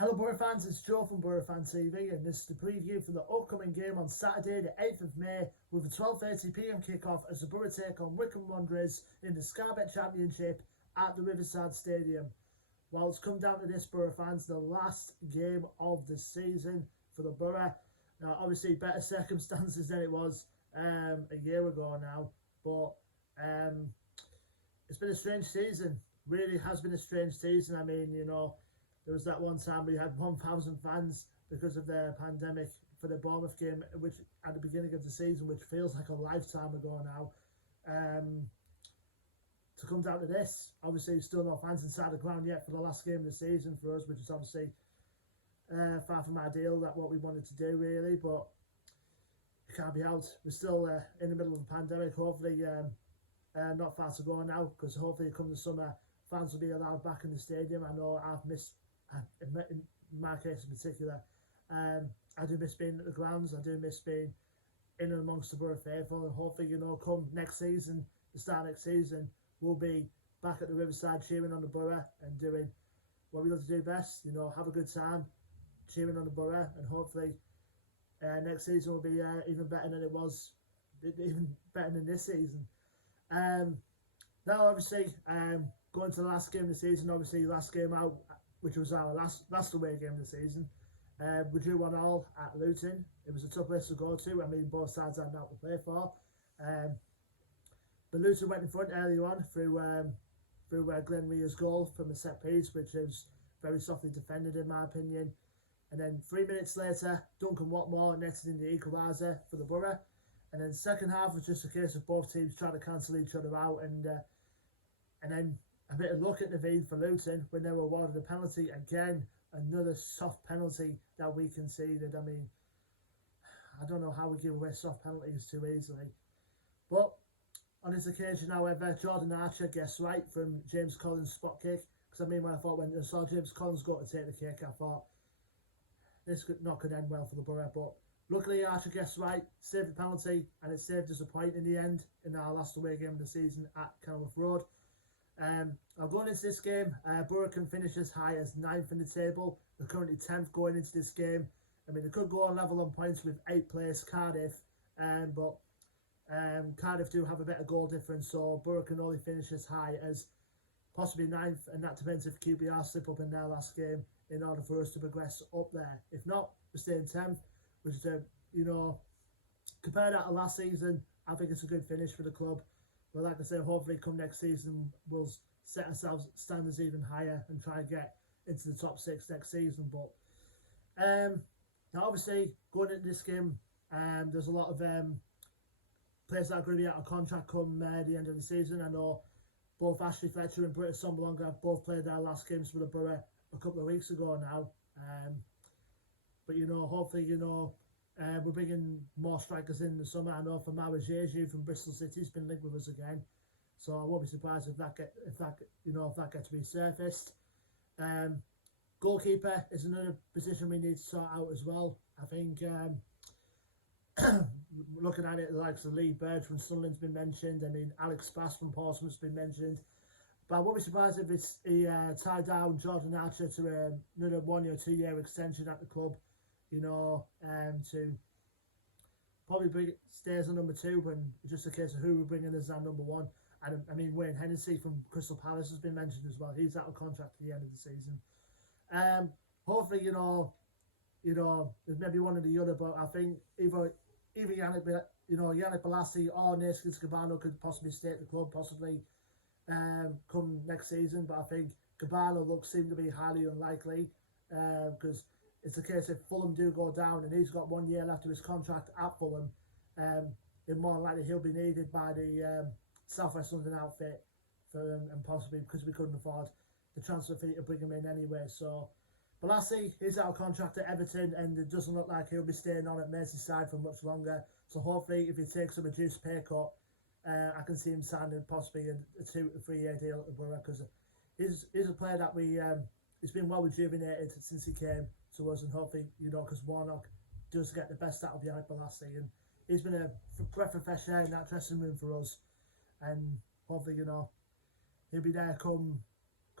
Hello Boro fans, it's Joe from Boro Fan TV and this is the preview for the upcoming game on Saturday the 8th of May with a 12:30pm kick-off as the Boro take on Wycombe Wanderers in the Skybet Championship at the Riverside Stadium. Well, it's come down to this, Boro fans, the last game of the season for the Boro. Now, obviously better circumstances than it was a year ago now, but it's been a strange season. Really has been a strange season. I mean, there was that one time we had 1,000 fans because of the pandemic for the Bournemouth game, which at the beginning of the season, which feels like a lifetime ago now. To come down to this, obviously still no fans inside the ground yet for the last game of the season for us, which is obviously far from ideal, that what we wanted to do really, but it can't be out. We're still in the middle of a pandemic. Hopefully not far to go now, because hopefully come the summer fans will be allowed back in the stadium. I know I've missed, in my case in particular, I do miss being at the grounds. I do miss being in and amongst the Boro faithful, and hopefully, come next season, the start of next season, we'll be back at the Riverside cheering on the Boro and doing what we love to do best, have a good time cheering on the Boro, and hopefully next season will be even better than it was, even better than this season. Now obviously going to the last game of the season, obviously last game out, which was our last away game of the season, we drew 1-1 at Luton. It was a tough place to go to. I mean, both sides had out to play for, but Luton went in front early on through Glenn Ria's goal from a set piece, which was very softly defended in my opinion. And then 3 minutes later, Duncan Watmore netted in the equaliser for the Boro. And then second half was just a case of both teams trying to cancel each other out, and then a bit of luck at the V for Luton when they were awarded a penalty. Again, another soft penalty that we conceded. I mean, I don't know how we give away soft penalties too easily. But on this occasion, however, Jordan Archer gets right from James Collins' spot kick. Because when I saw James Collins go to take the kick, I thought this could not end well for the Boro. But luckily, Archer gets right, saved the penalty, and it saved us a point in the end in our last away game of the season at Kenilworth Road. Going into this game, Boro can finish as high as 9th in the table. They're currently 10th going into this game. I mean, they could go on level on points with 8th place Cardiff, but Cardiff do have a better goal difference, so Boro can only finish as high as possibly 9th, and that depends if QPR slip up in their last game in order for us to progress up there. If not, we're staying 10th, which is compared that to last season, I think it's a good finish for the club. But like I say, hopefully come next season we'll set ourselves standards even higher and try and get into the top 6 next season. But now obviously going into this game, there's a lot of players that are going to be out of contract come the end of the season. I know both Ashley Fletcher and Britta Sombalonga have both played their last games for the Boro a couple of weeks ago now. But hopefully we're bringing more strikers in the summer. I know for Mara Jeju from Bristol City has been linked with us again, so I won't be surprised if that gets resurfaced. Goalkeeper is another position we need to sort out as well. I think looking at it, the likes of Lee Bird from Sunderland's been mentioned. I mean, Alex Bass from Portsmouth's been mentioned. But I won't be surprised if he tied down Jordan Archer to another 1 or 2 year extension at the club. To probably bring stays on number 2, and it's just a case of who we're bringing as our number 1. And I mean, Wayne Hennessy from Crystal Palace has been mentioned as well. He's out of contract at the end of the season. Hopefully, there's maybe one or the other, but I think either Yannick Balassi or Naskins Cabano could possibly stay at the club, possibly come next season. But I think Cabano seem to be highly unlikely, because it's a case if Fulham do go down and he's got 1 year left of his contract at Fulham, then more likely he'll be needed by the South West London outfit and possibly because we couldn't afford the transfer fee to bring him in anyway. So Balassi, he's out of contract at Everton, and it doesn't look like he'll be staying on at Merseyside for much longer. So hopefully if he takes a reduced pay cut, I can see him signing possibly a 2 to 3 year deal at the Boro, because he's a player that he's been well rejuvenated since he came to us, and hopefully, because Warnock does get the best out of Yannick Balassi, and he's been a breath of fresh air in that dressing room for us, and hopefully, he'll be there come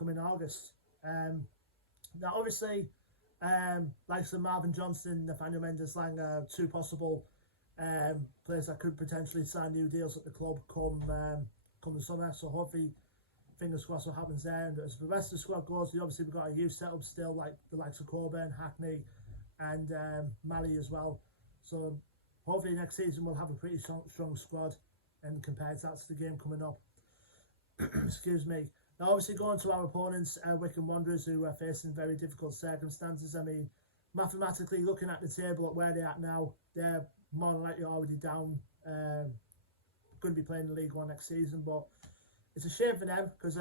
in August. Now, obviously, Like some Marvin Johnson, Nathaniel Mendes-Lang are two possible players that could potentially sign new deals at the club come the summer. So hopefully, fingers crossed what happens there. And as the rest of the squad goes, obviously we've got a youth setup still, like the likes of Coburn, Hackney and Malley as well. So hopefully next season we'll have a pretty strong squad, and compared to the game coming up. Excuse me. Now obviously going to our opponents, Wycombe Wanderers, who are facing very difficult circumstances. I mean, mathematically looking at the table at where they're at now, they're more than likely already down, going to be playing the League One next season. But it's a shame for them because,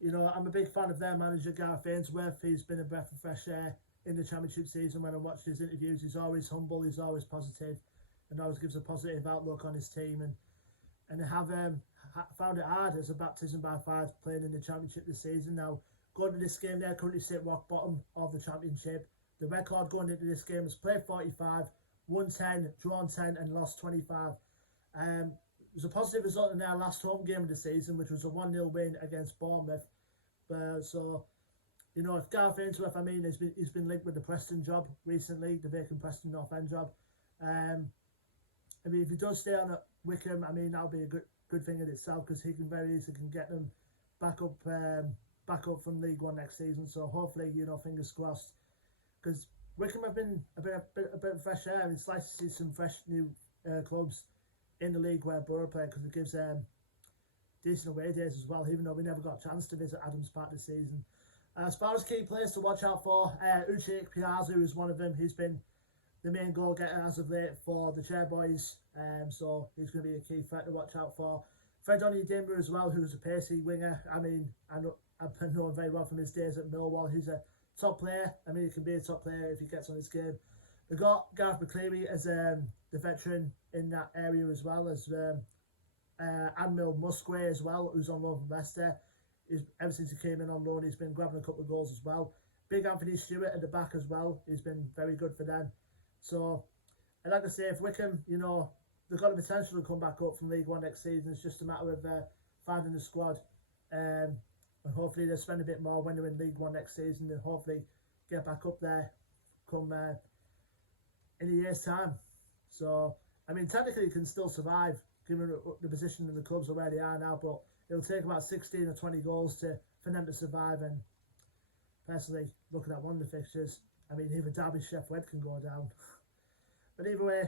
you know, I'm a big fan of their manager, Gareth Ainsworth. He's been a breath of fresh air in the Championship season. When I watch his interviews, he's always humble, he's always positive, and always gives a positive outlook on his team. And I have found it hard as a baptism by fire playing in the Championship this season. Now, going to this game, they currently sit rock bottom of the Championship. The record going into this game was played 45, won 10, drawn 10, and lost 25. It was a positive result in their last home game of the season, which was a 1-0 win against Bournemouth. So, you know, if Gareth Ainsworth, I mean, he's been linked with the Preston job recently, the vacant Preston North End job. I mean, if he does stay on at Wycombe, I mean, that'll be a good thing in itself, because he can very easily get them back up from League One next season. So hopefully, you know, fingers crossed, because Wycombe have been a bit of fresh air, and it's nice to see some fresh new clubs in the league where Boro play, because it gives decent away days as well, even though we never got a chance to visit Adams Park this season. As far as key players to watch out for, Uche Piazza is one of them. He's been the main goal getter as of late for the Chairboys, so he's going to be a key threat to watch out for. Fred Onyedinma as well, who's a pacey winger. I mean, I know him very well from his days at Millwall. He's a top player. I mean, he can be a top player if he gets on his game. We've got Gareth McCleary as the veteran in that area, as well as Anmil Musgrave as well, who's on loan from Leicester. Ever since he came in on loan, he's been grabbing a couple of goals as well. Big Anthony Stewart at the back as well. He's been very good for them. So, and like I say, if Wycombe, you know, they've got the potential to come back up from League One next season. It's just a matter of finding the squad, and hopefully they'll spend a bit more when they're in League One next season, and hopefully get back up there come in a year's time. So, I mean, technically you can still survive given the position in the clubs are where they are now, but it'll take about 16 or 20 goals for them to survive. And personally, looking at one of the fixtures, I mean, even Derby Sheffield can go down. But either way,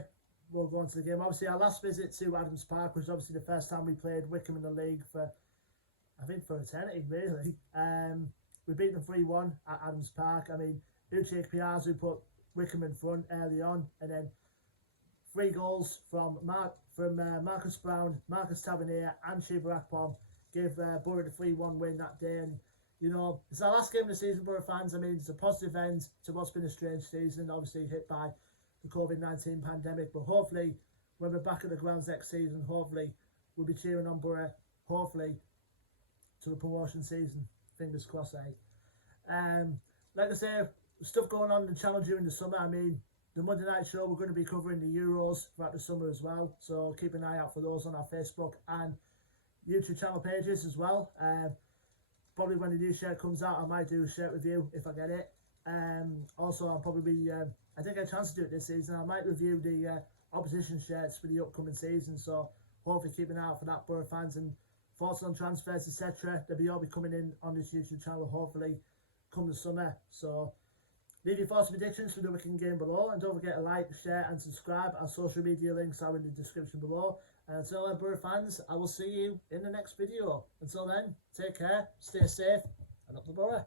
we'll go on to the game. Obviously, our last visit to Adams Park was obviously the first time we played Wycombe in the league for, I think, for eternity, really. We beat them 3-1 at Adams Park. I mean, Uche Piazza put Wycombe in front early on, and then 3 goals from Marcus Brown, Marcus Tavernier and Shiva Akpom gave Boro the 3-1 win that day. And, you know, it's our last game of the season, Boro fans. I mean, it's a positive end to what's been a strange season, obviously hit by the COVID-19 pandemic. But hopefully, when we're back at the grounds next season, hopefully we'll be cheering on Boro, hopefully, to the promotion season. Fingers crossed, eh? Like I say, stuff going on in the channel during the summer. I mean, the Monday night show, we're going to be covering the Euros throughout the summer as well. So keep an eye out for those on our Facebook and YouTube channel pages as well. Probably when the new shirt comes out, I might do a shirt review if I get it. Also, I'll probably be, I didn't get a chance to do it this season. I might review the opposition shirts for the upcoming season. So hopefully keep an eye out for that, Boro fans. And thoughts on transfers, etc. They'll all be coming in on this YouTube channel, hopefully, come the summer. So leave your thoughts and predictions for the Wycombe game below, and don't forget to like, share and subscribe. Our social media links are in the description below. And until then, Boro fans, I will see you in the next video. Until then, take care, stay safe, and up the Boro.